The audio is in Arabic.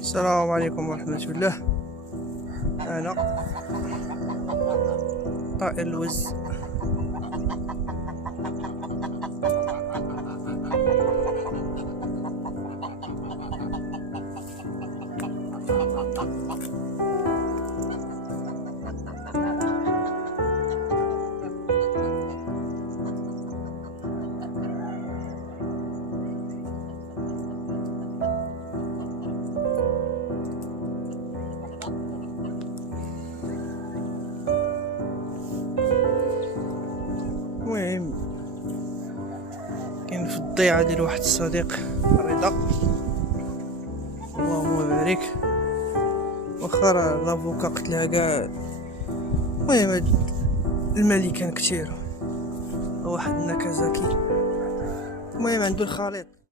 السلام عليكم ورحمة الله. أنا طائر الوز. المهم كاين في الضيعة ديال واحد الصديق رضا، اللهم بارك، واخا لافوكا قتلها كاع. المهم هاد الملكان كتير، واحد ناكازاكي، المهم عندو الخليط.